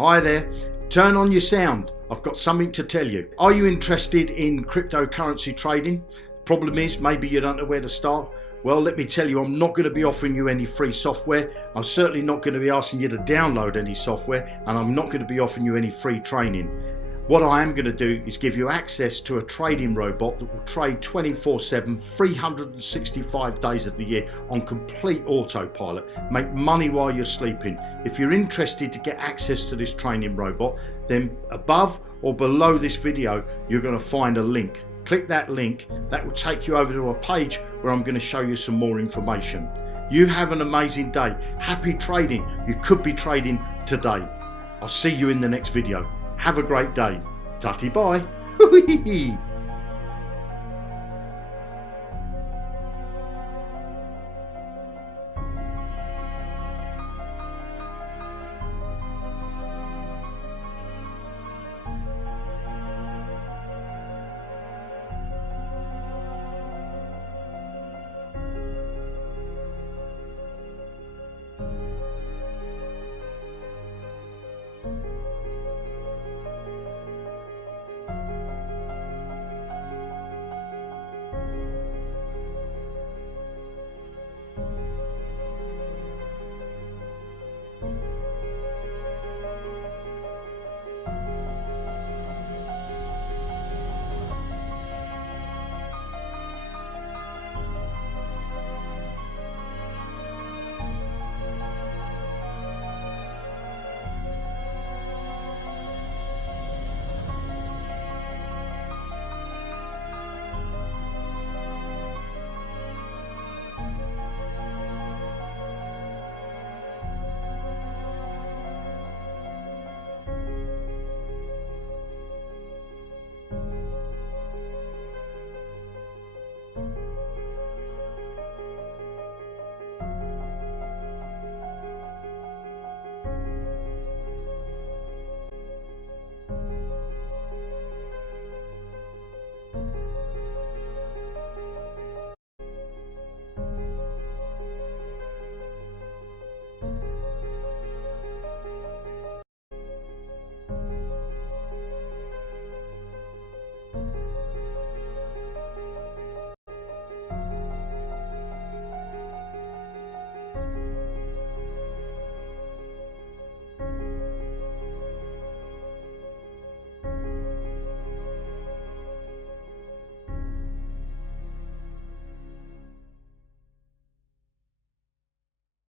Hi there, turn on your sound. I've got something to tell you. Are you interested in cryptocurrency trading? Problem is, maybe you don't know where to start. Well, let me tell you, I'm not going to be offering you any free software. I'm certainly not going to be asking you to download any software, and I'm not going to be offering you any free training. What I am going to do is give you access to a trading robot that will trade 24/7, 365 days of the year on complete autopilot. Make money while you're sleeping. If you're interested to get access to this training robot, then above or below this video, you're going to find a link. Click that link. That will take you over to a page where I'm going to show you some more information. You have an amazing day. Happy trading. You could be trading today. I'll see you in the next video. Have a great day. Tutty bye.